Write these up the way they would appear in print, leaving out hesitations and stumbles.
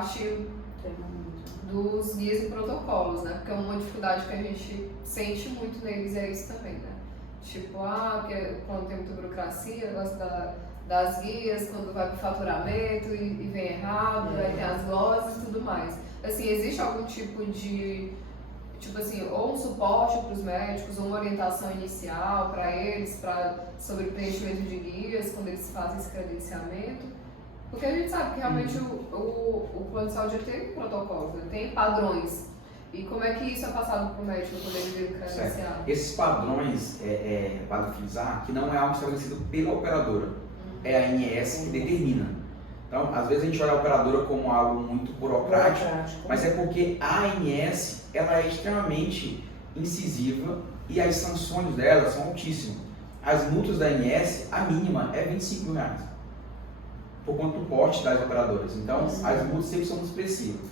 parte dos guias e protocolos, né? Porque uma dificuldade que a gente sente muito neles é isso também, né? Tipo, porque quando tem muita burocracia, negócio das guias, quando vai pro faturamento e vem errado, aí tem as glosas e tudo mais. Assim, existe algum tipo de, tipo assim, ou um suporte para os médicos, ou uma orientação inicial para eles, sobre o preenchimento de guias, quando eles fazem esse credenciamento? Porque a gente sabe que realmente o plano de saúde tem protocolos, né? Tem padrões. E como é que isso é passado para o médico quando ele vira credenciado? Esses padrões, vale frisar, que não é algo estabelecido pela operadora, é a ANS que determina. Então, às vezes a gente olha a operadora como algo muito burocrático, mas é porque a ANS ela é extremamente incisiva e as sanções dela são altíssimas. As multas da ANS, a mínima é R$25 mil, por conta do porte das operadoras. Então, as multas sempre são expressivas.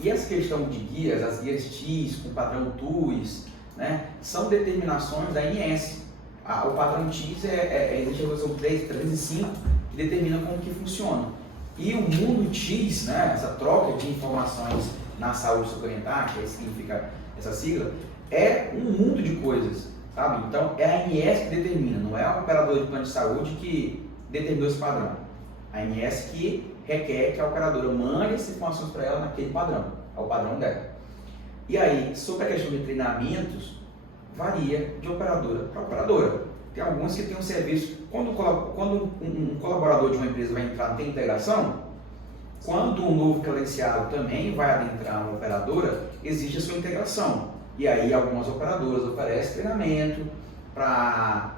E essa questão de guias, as guias TIS com padrão TUS, né, são determinações da ANS. O padrão TIS existe a resolução 305, que determina como que funciona. E o mundo TIS, né, essa troca de informações na saúde suplementar, que significa essa sigla, é um mundo de coisas, sabe? Então, é a ANS que determina, não é a operadora de plano de saúde que determinou esse padrão. A ANS que requer que a operadora mande essas informações para ela naquele padrão, é o padrão dela. E aí, sobre a questão de treinamentos, varia de operadora para operadora. Tem algumas que têm um serviço, quando um colaborador de uma empresa vai entrar, tem integração, quando um novo credenciado também vai adentrar uma operadora, existe a sua integração. E aí algumas operadoras oferecem treinamento para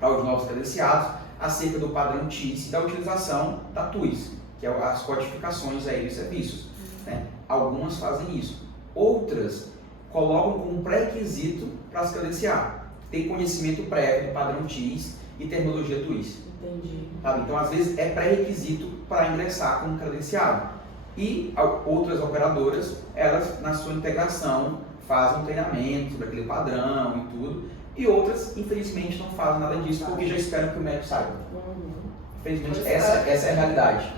os novos credenciados acerca do padrão TIS e da utilização da TUS, que é as codificações aí dos serviços. Né? Algumas fazem isso. Outras colocam como pré-requisito para se credenciar. Tem conhecimento prévio do padrão TIS e terminologia TUS. Entendi. Sabe? Então, às vezes, é pré-requisito para ingressar como credenciado. E outras operadoras, elas, na sua integração, fazem um treinamento sobre aquele padrão e tudo. E outras, infelizmente, não fazem nada disso, porque já esperam que o médico saiba. Infelizmente, essa é a realidade.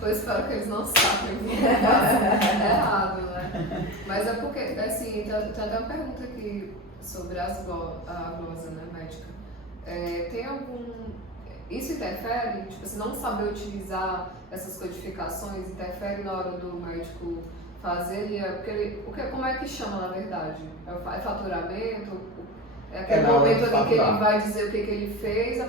Eu espero que eles não saibam que é errado, né? Mas é porque, assim, tem até uma pergunta aqui sobre a glosa, né, médica. Tem algum... Isso interfere? Tipo, se não saber utilizar essas codificações, interfere na hora do médico fazer? Como é que chama, na verdade? É faturamento? É aquele momento ali que ele vai dizer o que ele fez,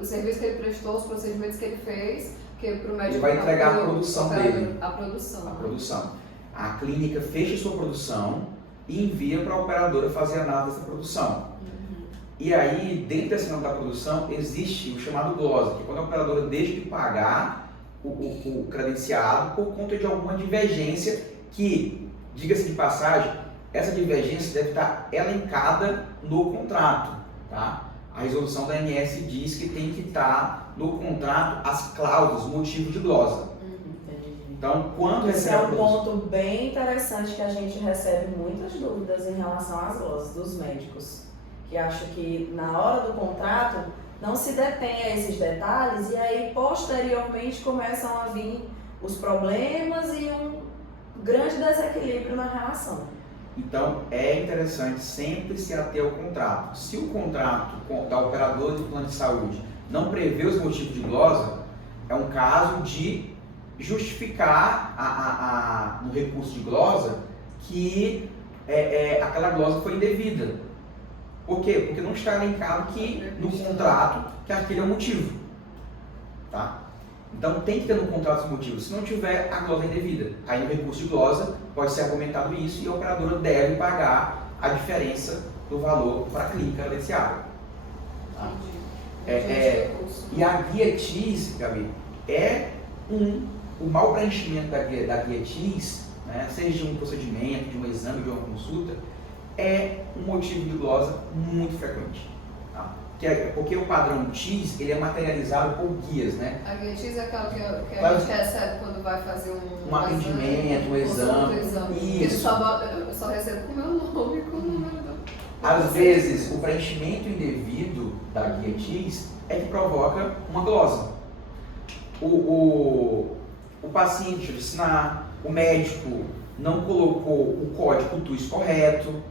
o serviço que ele prestou, os procedimentos que ele fez, que para o médico... Ele vai entregar a produção dele. A produção. A clínica fecha sua produção e envia para a operadora fazer a análise dessa produção. E aí, dentro dessa análise da produção, existe o chamado glosa, que é quando a operadora deixa de pagar o credenciado por conta de alguma divergência que, diga-se de passagem, essa divergência deve estar elencada no contrato. Tá? A resolução da ANS diz que tem que estar no contrato as cláusulas, o motivo de glosa. Então, quando esse é um ponto bem interessante que a gente recebe muitas dúvidas em relação às glosas dos médicos, que acham que na hora do contrato não se detém a esses detalhes e aí posteriormente começam a vir os problemas e um grande desequilíbrio na relação. Então, é interessante sempre se ater ao contrato. Se o contrato da operadora do plano de saúde não prevê os motivos de glosa, é um caso de justificar no recurso de glosa que aquela glosa foi indevida. Por quê? Porque não está elencado no contrato que aquele é o motivo. Tá? Então tem que ter no contrato os motivos. Se não tiver, a glosa é indevida. Aí no recurso de glosa pode ser argumentado isso e a operadora deve pagar a diferença do valor para a clínica credenciada. Tá? E a guia TIS, Gabi, o mau preenchimento da guia TIS, né, seja de um procedimento, de um exame, de uma consulta, é um motivo de glosa muito frequente. Tá? Porque o padrão TIS ele é materializado por guias, né? A guia TIS é aquela que a gente recebe quando vai fazer um atendimento, um exame. Isso. Eu só recebo com o meu nome e com o número. Às vezes, o preenchimento indevido da guia TIS é que provoca uma glosa. O o paciente deixou de assinar, o médico não colocou o código TUS correto.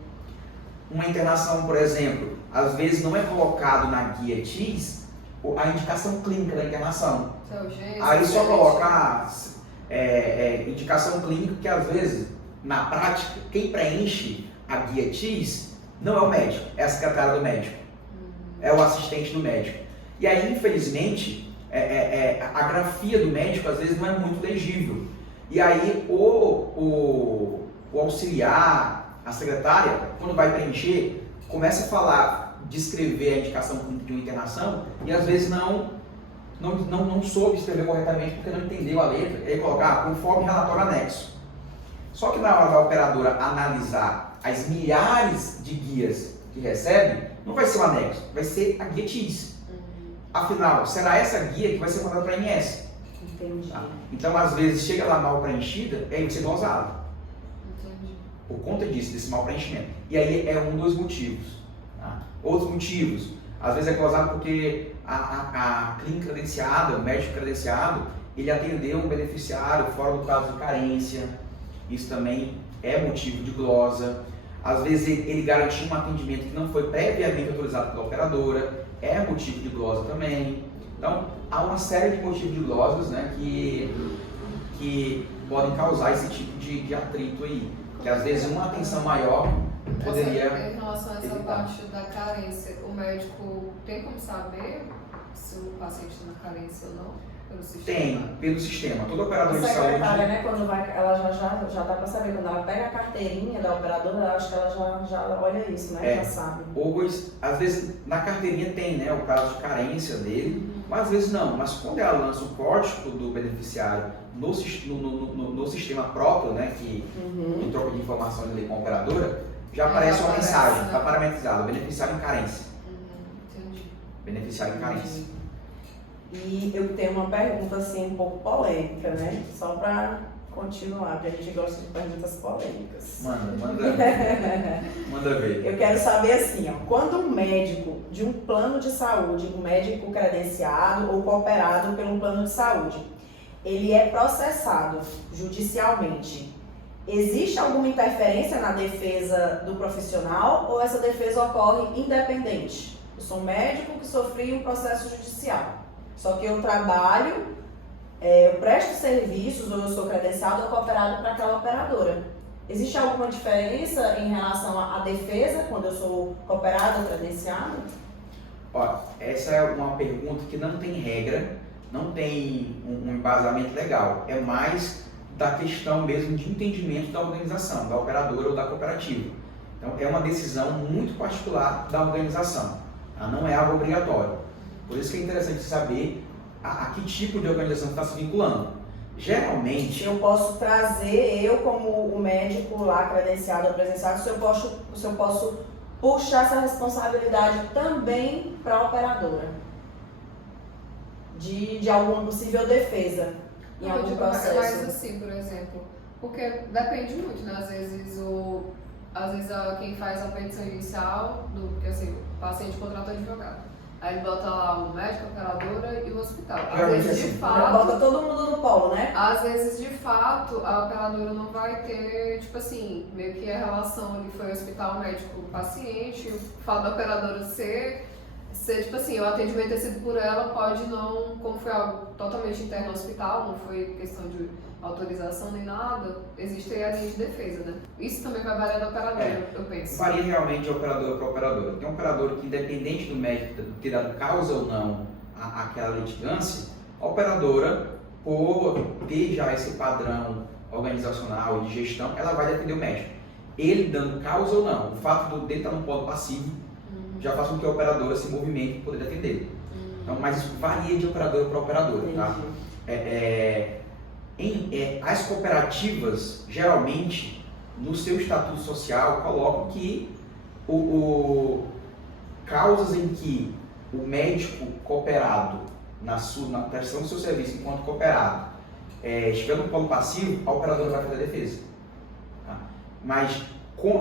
Uma internação, por exemplo, às vezes não é colocado na guia TIS a indicação clínica da internação. Aí só coloca indicação clínica, porque às vezes, na prática, quem preenche a guia TIS não é o médico, é a secretária do médico, é o assistente do médico. E aí, infelizmente, a grafia do médico às vezes não é muito legível. E aí o auxiliar, a secretária, quando vai preencher, começa a falar, descrever a indicação clínica de uma internação e às vezes não soube escrever corretamente porque não entendeu a letra, e aí colocar conforme relatório anexo. Só que na hora da operadora analisar as milhares de guias que recebe, não vai ser o anexo, vai ser a guia TIS. Afinal, será essa guia que vai ser mandada para a MS. Entendi. Tá? Então, às vezes, chega lá mal preenchida, aí vai ser glosado. Entendi. Por conta disso, desse mal preenchimento. E aí é um dos motivos. Tá? Outros motivos, às vezes é glosado porque a clínica credenciada, o médico credenciado, ele atendeu um beneficiário fora do caso de carência. Isso também é motivo de glosa. Às vezes ele garantiu um atendimento que não foi previamente autorizado pela operadora, é motivo de glosa também. Então, há uma série de motivos de glosas, né, que podem causar esse tipo de atrito aí. Que às vezes uma atenção maior poderia... Em relação a essa parte da carência, o médico tem como saber se o paciente está na carência ou não? Pelo sistema? Tem, pelo sistema. Todo operador de A secretária, saúde... né, quando vai, ela já dá para saber, quando ela pega a carteirinha da operadora, eu acho que ela já olha isso, né, já sabe. Ou, às vezes, na carteirinha tem, né, o prazo de carência dele, mas às vezes não. Mas quando ela lança o código do beneficiário no sistema próprio, né, que em troca de informações ali com a operadora, já aparece uma mensagem, está parametrizado, beneficiário em carência. Entendi. Beneficiário em carência. E eu tenho uma pergunta assim um pouco polêmica, né? Só para continuar, porque a gente gosta de perguntas polêmicas. Manda ver. Eu quero saber assim, ó, quando um médico de um plano de saúde, um médico credenciado ou cooperado pelo plano de saúde, ele é processado judicialmente, existe alguma interferência na defesa do profissional ou essa defesa ocorre independente? Eu sou um médico que sofri um processo judicial. Só que eu trabalho, eu presto serviços ou eu sou credenciado ou cooperado para aquela operadora. Existe alguma diferença em relação à defesa quando eu sou cooperado ou credenciado? Ó, essa é uma pergunta que não tem regra, não tem um embasamento legal. É mais da questão mesmo de entendimento da organização, da operadora ou da cooperativa. Então, é uma decisão muito particular da organização, tá? Não é algo obrigatório. Por isso que é interessante saber a que tipo de organização está se vinculando. Geralmente... Eu posso trazer, eu como o médico lá credenciado ou presenciado, se eu posso puxar essa responsabilidade também para a operadora. De alguma possível defesa em algum processo. Mas assim, por exemplo, porque depende muito, né? Às vezes quem faz a petição inicial, porque assim, o paciente contrata advogado. Aí ele bota lá o médico, a operadora e o hospital. Às vezes, de fato... Bota todo mundo no polo, né? Às vezes, de fato, a operadora não vai ter, tipo assim, meio que a relação ali foi hospital, médico, paciente. O fato da operadora ser tipo assim, o atendimento ter sido por ela pode não, como foi algo totalmente interno ao hospital, não foi questão de autorização nem nada, existe aí a linha de defesa, né? Isso também vai variar da operadora, eu penso. Varia realmente de operadora para operadora. Tem um operador que, independente do médico ter dado causa ou não àquela litigância, a operadora, por ter já esse padrão organizacional e de gestão, ela vai defender o médico. Ele dando causa ou não, o fato dele estar no polo passivo já faz com que a operadora se movimente para poder defender. Então, mas isso varia de operadora para operadora, tá? As cooperativas, geralmente, no seu estatuto social, colocam que causas em que o médico cooperado, na prestação do seu serviço enquanto cooperado, estiver no polo passivo, a operadora vai fazer a defesa. Tá? Mas,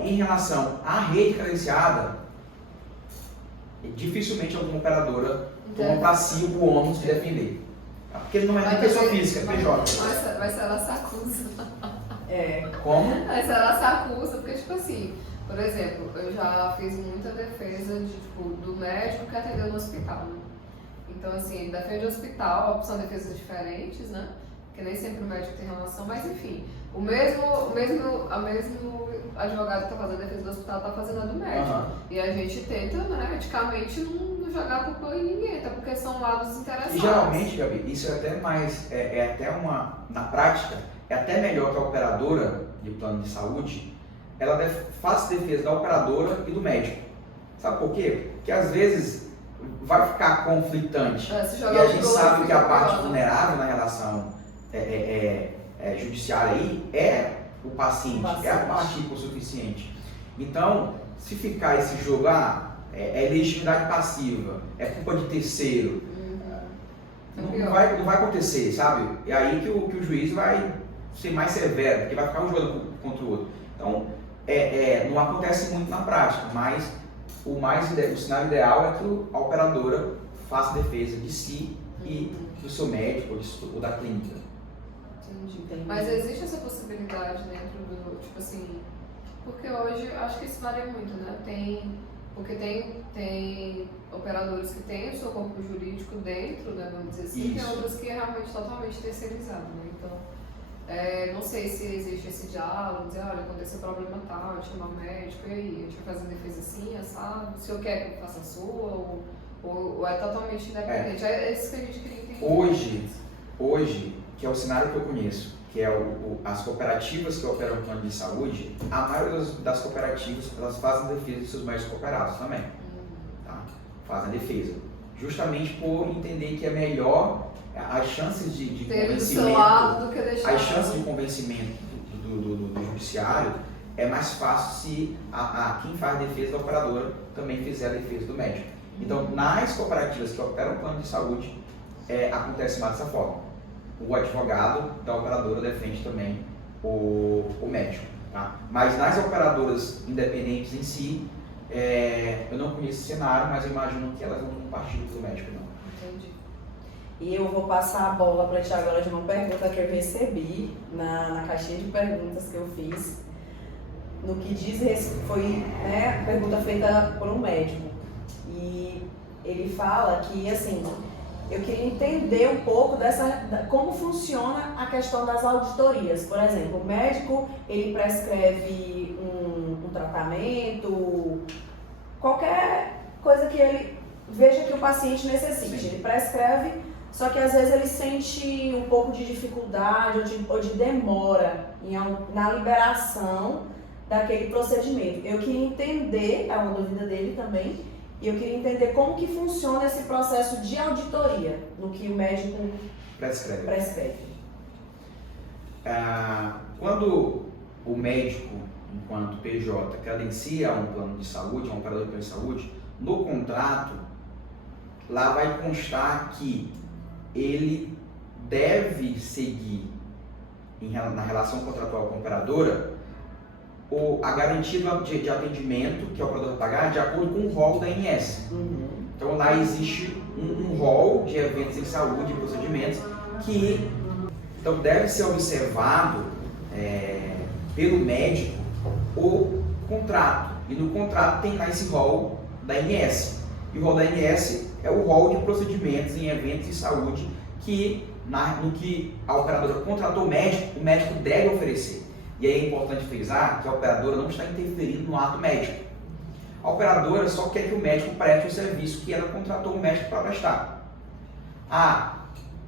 em relação à rede credenciada, dificilmente alguma operadora toma para si o ônus de defender. Porque não é nem pessoa física, é PJ. Mas ela se acusa. Como? Mas ela se acusa, porque, tipo assim, por exemplo, eu já fiz muita defesa de, tipo, do médico que atendeu no hospital, né? Então, assim, defende o hospital, são defesas diferentes, né? Porque nem sempre o médico tem relação, mas enfim, o mesmo advogado que está fazendo a defesa do hospital está fazendo a do médico. E a gente tenta, né, eticamente, não jogar culpa em ninguém, até porque são lados interessados. E geralmente, Gabi, isso é até mais, na prática, é até melhor que a operadora de plano de saúde, ela faça defesa da operadora e do médico. Sabe por quê? Porque às vezes vai ficar conflitante. E a gente sabe que a parte vulnerável na relação judiciária aí é o paciente, é a parte hipossuficiente. Então, se ficar esse jogo, é legitimidade passiva, é culpa de terceiro, não vai acontecer, sabe? É aí que o juiz vai ser mais severo, porque vai ficar um jogando contra o outro. Então, não acontece muito na prática, mas o cenário ideal é que a operadora faça defesa de si e do seu médico ou da clínica. Entendi. Mas existe essa possibilidade dentro do, tipo assim, porque hoje acho que isso varia muito, né? Porque tem operadores que têm o seu corpo jurídico dentro, né, vamos dizer assim, e tem outros que é realmente totalmente terceirizado, né? Então, não sei se existe esse diálogo, dizer, olha, aconteceu problema tal, chamar o médico, e aí, a gente vai fazer defesa assim, assado, se eu quero que eu faça a sua, ou é totalmente independente. É isso que a gente queria entender. Hoje, que é o cenário que eu conheço, que é as cooperativas que operam plano de saúde, a maioria das cooperativas, elas fazem defesa dos seus médicos cooperados também. Tá? Fazem defesa. Justamente por entender que é melhor as chances de convencimento, as chances de convencimento do judiciário é mais fácil se quem faz a defesa da operadora também fizer a defesa do médico. Então, nas cooperativas que operam plano de saúde, acontece mais dessa forma. O advogado da operadora defende também o médico. Tá? Mas nas operadoras independentes em si, eu não conheço esse cenário, mas eu imagino que elas não compartilham do médico, não. Entendi. E eu vou passar a bola para ti agora de uma pergunta que eu recebi na caixinha de perguntas que eu fiz. No que diz foi pergunta feita por um médico. E ele fala que, assim, eu queria entender um pouco como funciona a questão das auditorias. Por exemplo, o médico, ele prescreve um tratamento, qualquer coisa que ele veja que o paciente necessite. Sim. Ele prescreve, só que às vezes ele sente um pouco de dificuldade ou de demora na liberação daquele procedimento. Eu queria entender, é uma dúvida dele também, e eu queria entender como que funciona esse processo de auditoria no que o médico prescreve. Quando o médico, enquanto PJ, credencia um plano de saúde, um operador de plano de saúde, no contrato, lá vai constar que ele deve seguir, na relação contratual com a operadora, a garantia de atendimento que a operadora vai pagar de acordo com o rol da ANS. Então lá existe um rol de eventos em saúde e procedimentos que então, deve ser observado pelo médico o contrato. E no contrato tem lá esse rol da ANS. E o rol da ANS é o rol de procedimentos em eventos de saúde que, no que a operadora contratou o médico deve oferecer. E aí é importante frisar que a operadora não está interferindo no ato médico. A operadora só quer que o médico preste o serviço que ela contratou o médico para prestar.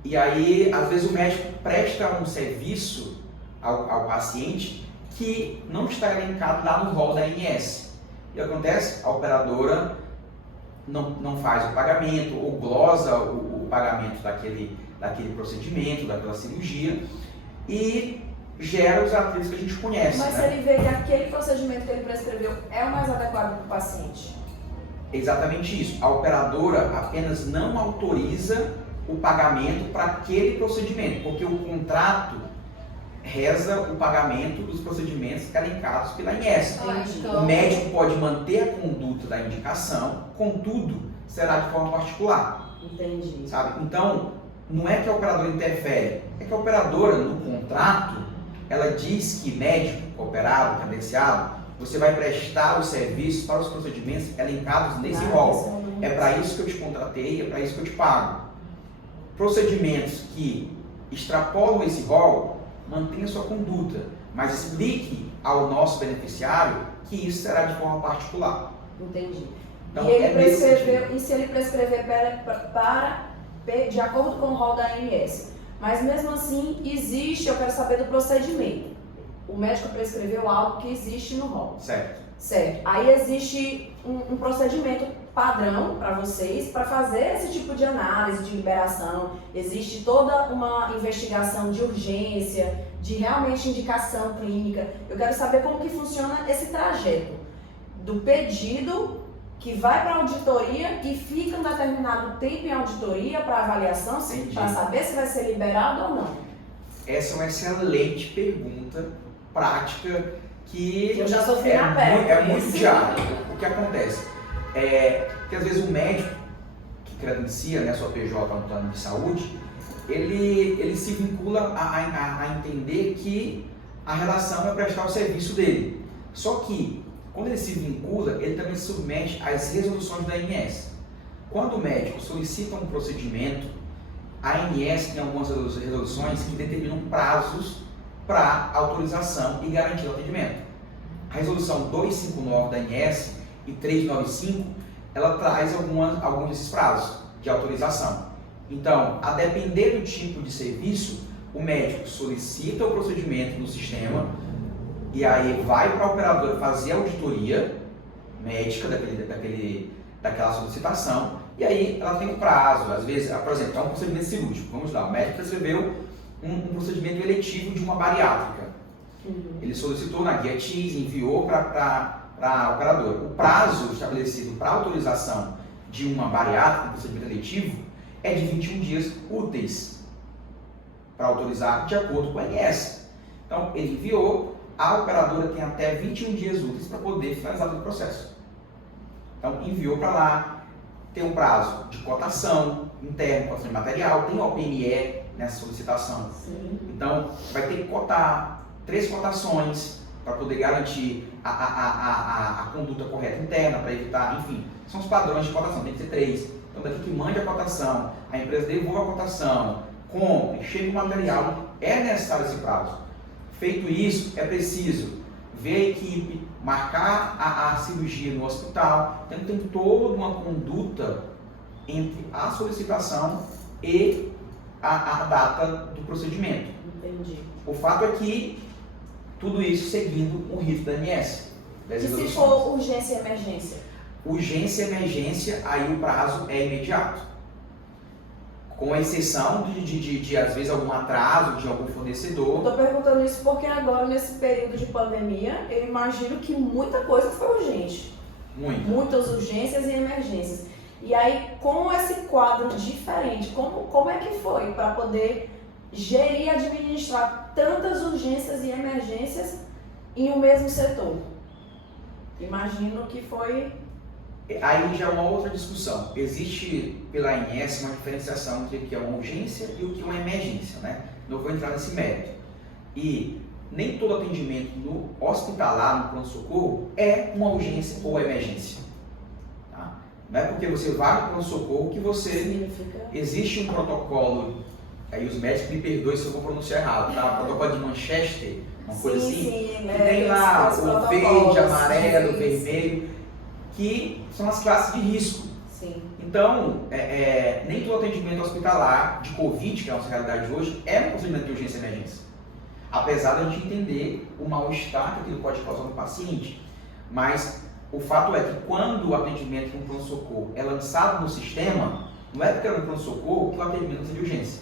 E aí, às vezes o médico presta um serviço ao paciente que não está elencado lá no rol da ANS. E acontece, a operadora não faz o pagamento ou glosa o pagamento daquele procedimento, daquela cirurgia e gera os atritos que a gente conhece. Mas se ele vê que aquele procedimento que ele prescreveu é o mais adequado para o paciente? Exatamente isso. A operadora apenas não autoriza o pagamento para aquele procedimento, porque o contrato reza o pagamento dos procedimentos elencados pela ANS. O médico pode manter a conduta da indicação, contudo, será de forma particular. Entendi. Sabe? Então, não é que a operadora interfere, é que a operadora, no contrato, ela diz que médico, operado, credenciado, você vai prestar os serviços para os procedimentos elencados nesse rol. É para isso que eu te contratei, é para isso que eu te pago. Procedimentos que extrapolam esse rol, mantenha sua conduta, mas explique ao nosso beneficiário que isso será de forma particular. Entendi. Então, E se ele prescrever de acordo com o rol da ANS? Mas mesmo assim, eu quero saber do procedimento. O médico prescreveu algo que existe no rol. Certo. Aí existe um procedimento padrão para vocês para fazer esse tipo de análise de liberação. Existe toda uma investigação de urgência, de realmente indicação clínica. Eu quero saber como que funciona esse trajeto do pedido que vai para a auditoria e fica um determinado tempo em auditoria para avaliação, para saber se vai ser liberado ou não. Essa é uma excelente pergunta prática que eu já sofri na pele. É muito diário. O que acontece? Que às vezes o médico que credencia, né, sua PJ no plano de saúde, ele se vincula a entender que a relação é prestar o serviço dele. Só que, quando ele se vincula, ele também se submete às resoluções da ANS. Quando o médico solicita um procedimento, a ANS tem algumas resoluções que determinam prazos para autorização e garantia do atendimento. A resolução 259 da ANS e 395, ela traz alguns desses prazos de autorização. Então, a depender do tipo de serviço, o médico solicita o procedimento no sistema e aí vai para a operadora fazer a auditoria médica daquela solicitação e aí ela tem um prazo. Às vezes, por exemplo, é um procedimento cirúrgico. Vamos lá, o médico prescreveu um procedimento eletivo de uma bariátrica. Ele solicitou na guia TIS, enviou para a operadora. O prazo estabelecido para autorização de uma bariátrica, um procedimento eletivo, é de 21 dias úteis para autorizar de acordo com a ANS. Então, ele enviou, a operadora tem até 21 dias úteis para poder finalizar todo o processo. Então, enviou para lá, tem um prazo de cotação interna, cotação de material, tem OPME nessa solicitação. Sim. Então, vai ter que cotar 3 cotações para poder garantir a conduta correta interna, para evitar, enfim, são os padrões de cotação, tem que ser 3. Então, daqui que mande a cotação, a empresa devolva a cotação, compre, chegue o material, é necessário esse prazo. Feito isso, é preciso ver a equipe, marcar a cirurgia no hospital, então tem toda uma conduta entre a solicitação e a data do procedimento. Entendi. O fato é que tudo isso seguindo o rito da ANS. E se for urgência e emergência? Urgência e emergência, aí o prazo é imediato. Com exceção de às vezes, algum atraso de algum fornecedor. Estou perguntando isso porque agora, nesse período de pandemia, eu imagino que muita coisa foi urgente. Muitas urgências e emergências. E aí, com esse quadro diferente, como é que foi para poder gerir e administrar tantas urgências e emergências em um mesmo setor? Imagino que foi... Aí já é uma outra discussão. Existe pela ANS uma diferenciação entre o que é uma urgência e o que é uma emergência, né? Não vou entrar nesse mérito. E nem todo atendimento no hospitalar, no pronto-socorro, é uma urgência ou emergência. Tá? Não é porque você vai no pronto-socorro que você... Significa... Existe um protocolo, aí os médicos me perdoem se eu vou pronunciar errado, tá? O protocolo de Manchester, uma coisa assim, sim, que tem lá o verde, amarelo, vermelho, que são as classes de risco. Sim. Então, nem todo atendimento hospitalar de Covid, que é a nossa realidade hoje, é um procedimento de urgência e emergência. Apesar de a gente entender o mal-estar que aquilo pode causar no paciente. Mas o fato é que quando o atendimento no pronto-socorro é lançado no sistema, não é porque é no pronto-socorro que o atendimento é de urgência.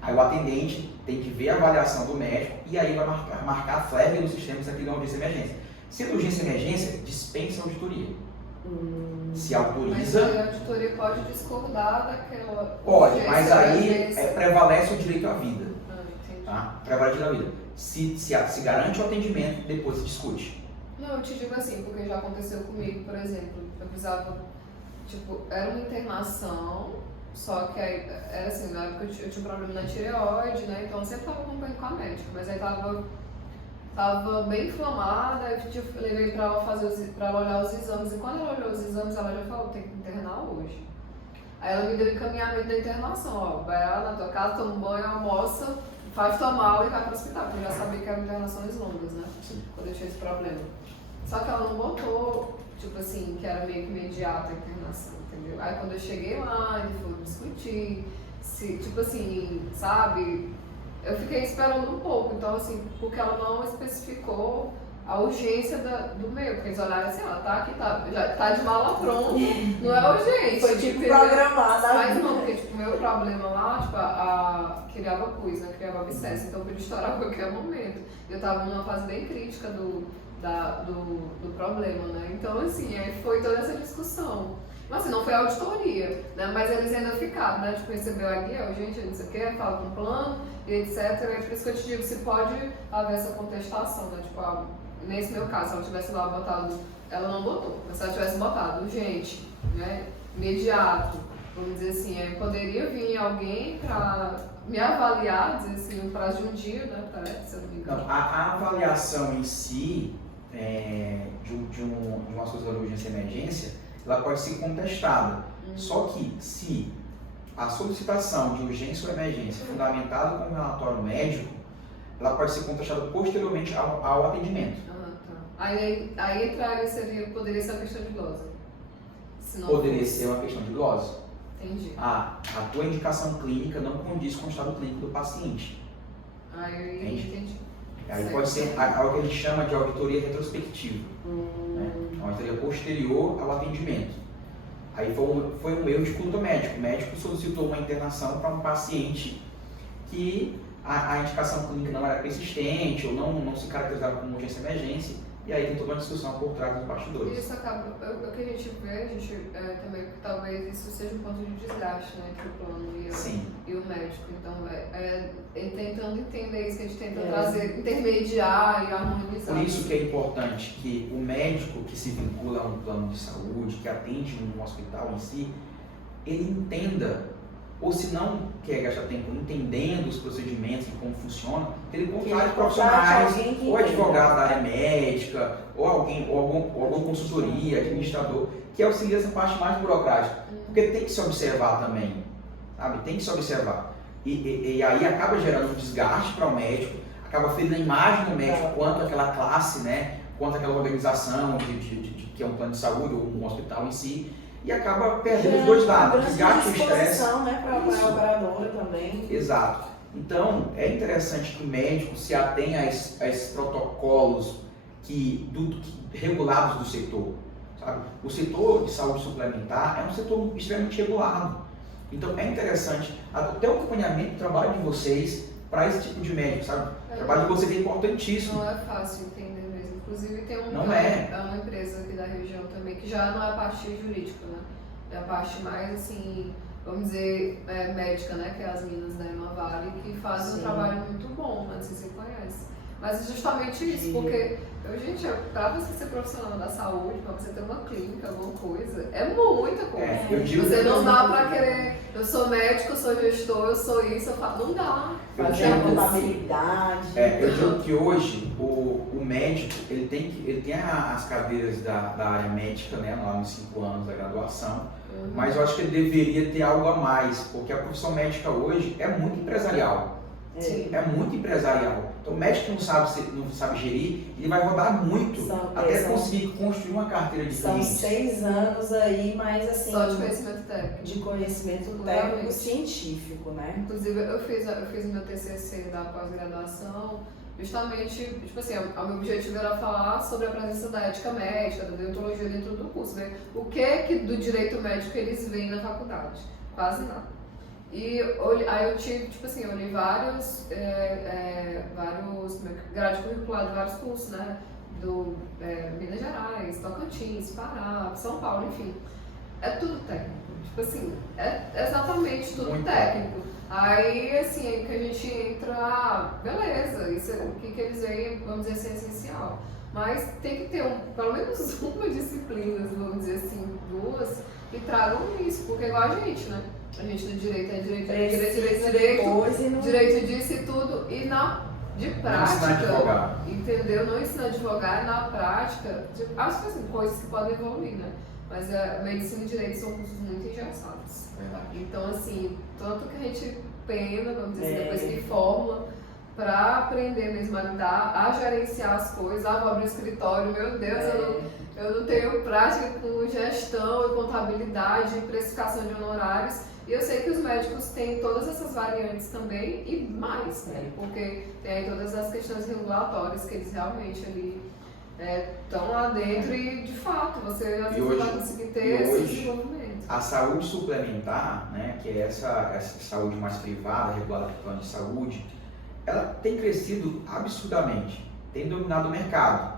Aí o atendente tem que ver a avaliação do médico e aí vai marcar a flag no sistema se aquilo é uma urgência e emergência. Sendo urgência e emergência, dispensa a auditoria. Se autoriza... Mas a auditoria pode discordar daquela... Pode, mas aí prevalece o direito à vida. Entendi. Tá? Prevalece o direito à vida. Se garante o atendimento, depois se discute. Não, eu te digo assim, porque já aconteceu comigo, por exemplo, eu precisava, era uma internação Só que aí, era assim, na época eu tinha um problema na tireoide, né? Então eu sempre tava acompanhando com a médica, mas aí tava bem inflamada, eu levei pra ela olhar os exames, e quando ela olhou os exames, ela já falou, tem que internar hoje. Aí ela me deu encaminhamento da internação, ó, vai lá na tua casa, toma um banho, almoça, faz tua mala e vai pro hospital, porque eu já sabia que eram internações longas, né? Sim. Quando eu tinha esse problema. Só que ela não botou, tipo assim, que era meio que imediata a internação, entendeu? Aí quando eu cheguei lá, ele foi discutir, tipo assim, sabe? Eu fiquei esperando um pouco, então assim, porque ela não especificou a urgência do meu, porque eles olharam assim, ela tá aqui, já tá de mala pronta, não é urgente. Foi tipo programada. Mas não, porque tipo, o meu problema lá, tipo, criava pus, né? Criava abscesso, então podia estourar a qualquer momento. Eu tava numa fase bem crítica do problema, né? Então assim, aí foi toda essa discussão. Mas assim, não foi auditoria, né? Mas eles ainda ficaram, né? Tipo, recebeu a guia, gente, não sei o que, fala com o plano, e etc. É por isso que eu te digo, se pode haver essa contestação, né? Tipo, nesse meu caso, se ela tivesse lá botado, ela não botou, mas se ela tivesse botado urgente, né? Imediato, vamos dizer assim, poderia vir alguém para me avaliar, dizer assim, no prazo de um dia, né? Parece, se eu não me engano. Não, a avaliação em si de uma situação de urgência e emergência, ela pode ser contestada. Só que se a solicitação de urgência ou emergência fundamentada com um relatório médico, ela pode ser contestada posteriormente ao atendimento. Tá. Aí poderia ser uma questão de dose. Poderia ser uma questão de dose. Entendi. A tua indicação clínica não condiz com o estado clínico do paciente. Entendi. Aí pode ser algo que a gente chama de auditoria retrospectiva. Né? Uma auditoria posterior ao atendimento. Aí foi um erro de conduta médico. O médico solicitou uma internação para um paciente que a indicação clínica não era persistente ou não se caracterizava como urgência e emergência. E aí tem toda uma discussão por trás dos bastidores. E isso acaba, o que a gente vê, também, que talvez isso seja um ponto de desgaste, né, entre o plano e o médico. Então, tentando entender isso, que a gente tenta trazer, intermediar e harmonizar. Por isso que é importante que o médico que se vincula a um plano de saúde, que atende um hospital em si, ele entenda, ou se não quer gastar tempo entendendo os procedimentos e como funciona, ele contrate profissionais, ou advogado da área médica, ou alguma consultoria, administrador, que auxilia essa parte mais burocrática. Porque tem que se observar também, sabe? Tem que se observar. E aí acaba gerando um desgaste para o médico, acaba ferindo a imagem do médico quanto aquela classe, né? Quanto aquela organização que é um plano de saúde ou um hospital em si. E acaba perdendo os dois lados, desgaste e estresse. Né, para a operadora também. Exato. Então, é interessante que o médico se atenha a esses protocolos regulados do setor. Sabe? O setor de saúde suplementar é um setor extremamente regulado. Então, é interessante até o acompanhamento do trabalho de vocês para esse tipo de médico, sabe? O trabalho de vocês é importantíssimo. Não é fácil entender mesmo. Inclusive, tem uma empresa aqui da região também, que já não é a parte jurídica, né? É a parte mais, assim, vamos dizer, médica, né? Que é as minas da Emavale, que fazem um trabalho muito bom, né? Não sei se você conhece. Mas é justamente isso, porque, gente, para você ser profissional da saúde, para você ter uma clínica, alguma coisa, é muita coisa. Você não dá para querer, eu sou médico, eu sou gestor, eu sou isso, eu faço, não dá. Fazer a contabilidade. Eu digo que hoje o médico, ele tem as cadeiras da área médica, né, lá nos 5 anos da graduação, mas eu acho que ele deveria ter algo a mais, porque a profissão médica hoje é muito empresarial. É muito empresarial. Então o médico que não sabe gerir, ele vai rodar muito até conseguir construir uma carteira de clientes. São 6 anos aí, mas assim... Só de conhecimento técnico. De conhecimento técnico científico, né? Inclusive, eu fiz meu TCC da pós-graduação, justamente, tipo assim, o meu objetivo era falar sobre a presença da ética médica, da deontologia dentro do curso, né? O que do direito médico eles veem na faculdade? Quase nada. E aí eu tive, tipo assim, eu li vários grade curricular de vários cursos, né? Do Minas Gerais, Tocantins, Pará, São Paulo, enfim. É tudo técnico. Tipo assim, é exatamente tudo muito técnico. Aí, assim, aí que a gente entra, beleza, isso, o que eles veem, vamos dizer assim, é essencial. Mas tem que ter pelo menos uma disciplina, vamos dizer assim, 2, e tragam isso, porque igual a gente, né? A gente no direito é direito, direito disso e tudo, e de prática, entendeu? Não ensina a advogar, na prática, acho que assim, coisas que podem evoluir, né? Mas a medicina e direito são cursos muito engessados. Então, assim, tanto que a gente pena, vamos dizer assim, depois que forma, para aprender mesmo a lidar, a gerenciar as coisas. Vou abrir um escritório, meu Deus, eu não tenho prática com gestão e contabilidade, precificação de honorários. E eu sei que os médicos têm todas essas variantes também e mais, né? Porque tem todas as questões regulatórias que eles realmente ali estão lá dentro e, de fato, você às vezes vai conseguir ter esse desenvolvimento. A saúde suplementar, né, que é essa saúde mais privada, regulada pelo plano de saúde, ela tem crescido absurdamente, tem dominado o mercado.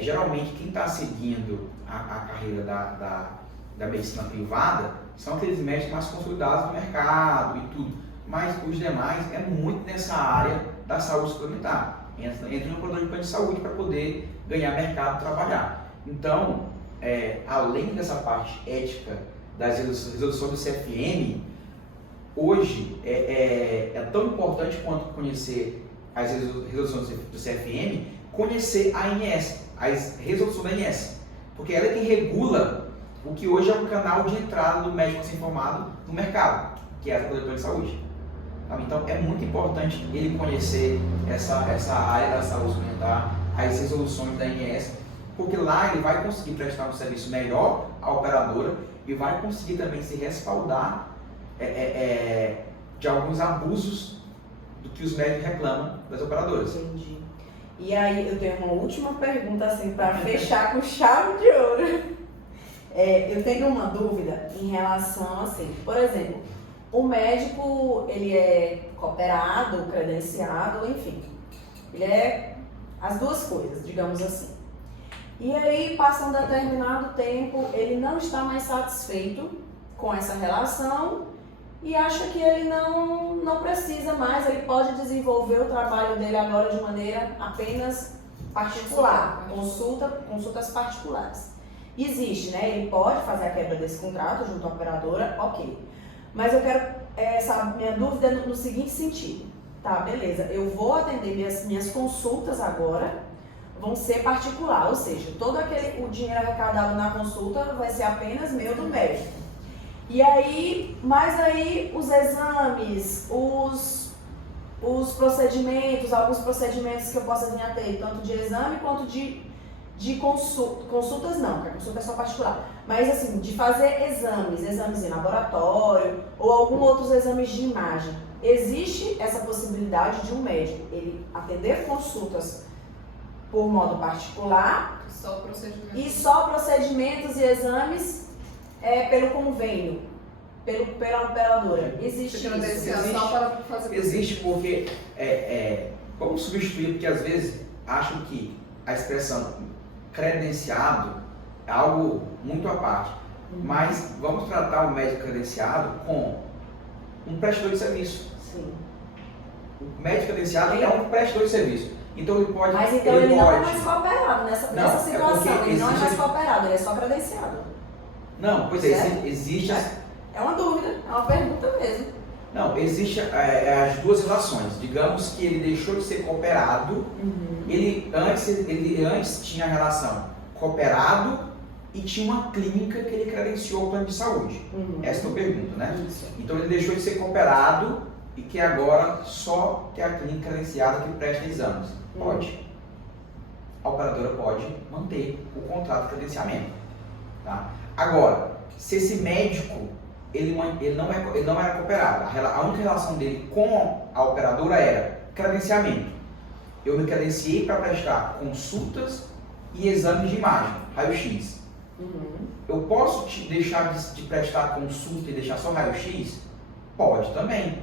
Geralmente, quem está seguindo a carreira da medicina privada são aqueles médicos mais consolidados no mercado e tudo, mas os demais é muito nessa área da saúde suplementar. Entra no operador de plano de saúde para poder ganhar mercado e trabalhar. Então, além dessa parte ética das resoluções do CFM, hoje é tão importante quanto conhecer as resoluções do CFM, conhecer a ANS, as resoluções da ANS, porque ela é quem regula o que hoje é um canal de entrada do médico recém-formado no mercado, que é a Secretaria de Saúde. Então é muito importante ele conhecer essa área da saúde suplementar, as resoluções da ANS, porque lá ele vai conseguir prestar um serviço melhor à operadora e vai conseguir também se respaldar de alguns abusos do que os médicos reclamam das operadoras. Entendi. E aí eu tenho uma última pergunta assim para fechar com chave de ouro. Eu tenho uma dúvida em relação assim, por exemplo, o médico ele é cooperado, credenciado, enfim, ele é as duas coisas, digamos assim. E aí passa um determinado tempo, ele não está mais satisfeito com essa relação e acha que ele não precisa mais, ele pode desenvolver o trabalho dele agora de maneira apenas particular, consultas particulares. Existe, né? Ele pode fazer a quebra desse contrato junto à operadora, ok. Mas eu quero, minha dúvida é no seguinte sentido. Tá, beleza, eu vou atender minhas consultas agora, vão ser particular, ou seja, todo o dinheiro arrecadado na consulta vai ser apenas meu do médico. E aí, mas aí os exames, os procedimentos, alguns procedimentos que eu possa vir a ter, tanto de exame quanto de consultas não, porque a consulta é só particular, mas assim, de fazer exames em laboratório ou alguns outros exames de imagem. Existe essa possibilidade de um médico ele atender consultas por modo particular e só procedimentos e exames pelo convênio, pela operadora. Existe isso? Só para fazer existe porque vamos substituir, porque às vezes acham que a expressão credenciado é algo muito à parte, mas vamos tratar o médico credenciado com um prestador de serviço. Sim. O médico credenciado é um prestador de serviço. Então ele pode. Mas então ele não é mais cooperado nessa situação. Ele não é mais cooperado, ele é só credenciado. Não, pois existe. É uma dúvida, é uma pergunta mesmo. Não, existe as duas relações. Digamos que ele deixou de ser cooperado. Ele antes tinha a relação cooperado e tinha uma clínica que ele credenciou ao plano de saúde. Essa é a pergunta, né? Isso. Então ele deixou de ser cooperado e que agora só tem a clínica credenciada que presta exames. Pode. A operadora pode manter o contrato de credenciamento. Tá? Agora, se esse médico ele não era cooperado, a única relação dele com a operadora era credenciamento. Eu me credenciei para prestar consultas e exames de imagem, raio-x. Eu posso deixar de prestar consulta e deixar só raio-x? Pode também.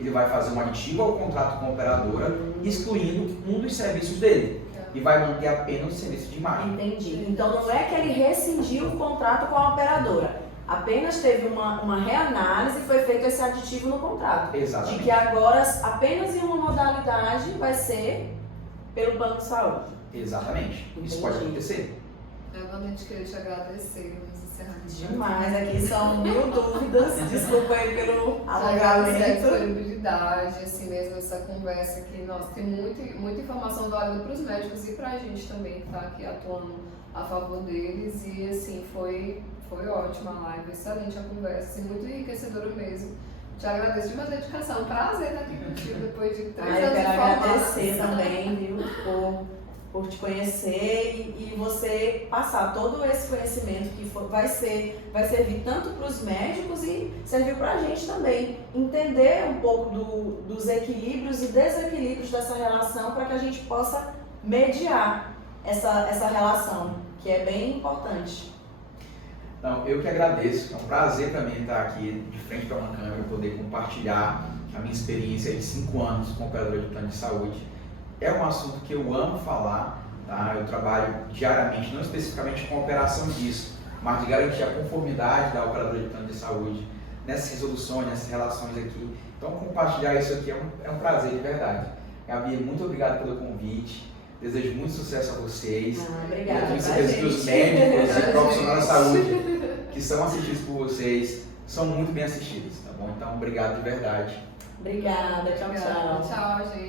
Ele vai fazer um aditivo ao contrato com a operadora, excluindo um dos serviços dele. E vai manter apenas o serviço de imagem. Entendi. Então não é que ele rescindiu o contrato com a operadora. Apenas teve uma reanálise e foi feito esse aditivo no contrato. Exatamente. De que agora apenas em uma modalidade vai ser pelo plano de saúde. Exatamente. Isso pode acontecer. Agora a gente queria te agradecer, vamos encerrar aqui. Demais, aqui são 1000 dúvidas. Desculpa aí pelo Essa alongamento. disponibilidade, assim mesmo, essa conversa aqui. Nossa, tem muita informação válida para os médicos e para a gente também, que está aqui atuando a favor deles. E assim, foi ótima a live, excelente a conversa, assim, muito enriquecedora mesmo. Te agradeço demais a dedicação. Prazer estar aqui contigo depois de 3 anos Eu de quero formada. agradecer também, viu, por te conhecer e você passar todo esse conhecimento que vai servir tanto para os médicos e servir para a gente também. Entender um pouco dos equilíbrios e desequilíbrios dessa relação para que a gente possa mediar essa relação, que é bem importante. Então, eu que agradeço, é um prazer para mim estar aqui de frente para uma câmera, poder compartilhar a minha experiência de 5 anos como operador de plano de saúde. É um assunto que eu amo falar, tá? Eu trabalho diariamente, não especificamente com a operação disso, mas de garantir a conformidade da operadora de plano de saúde nessas resoluções, nessas relações aqui. Então, compartilhar isso aqui é um prazer de verdade. Gabi, muito obrigado pelo convite. Desejo muito sucesso a vocês. Obrigada. Eu tenho certeza que os médicos e profissionais da saúde que são assistidos por vocês são muito bem assistidos, tá bom? Então, obrigado de verdade. Obrigada, tchau, tchau. Tchau, gente.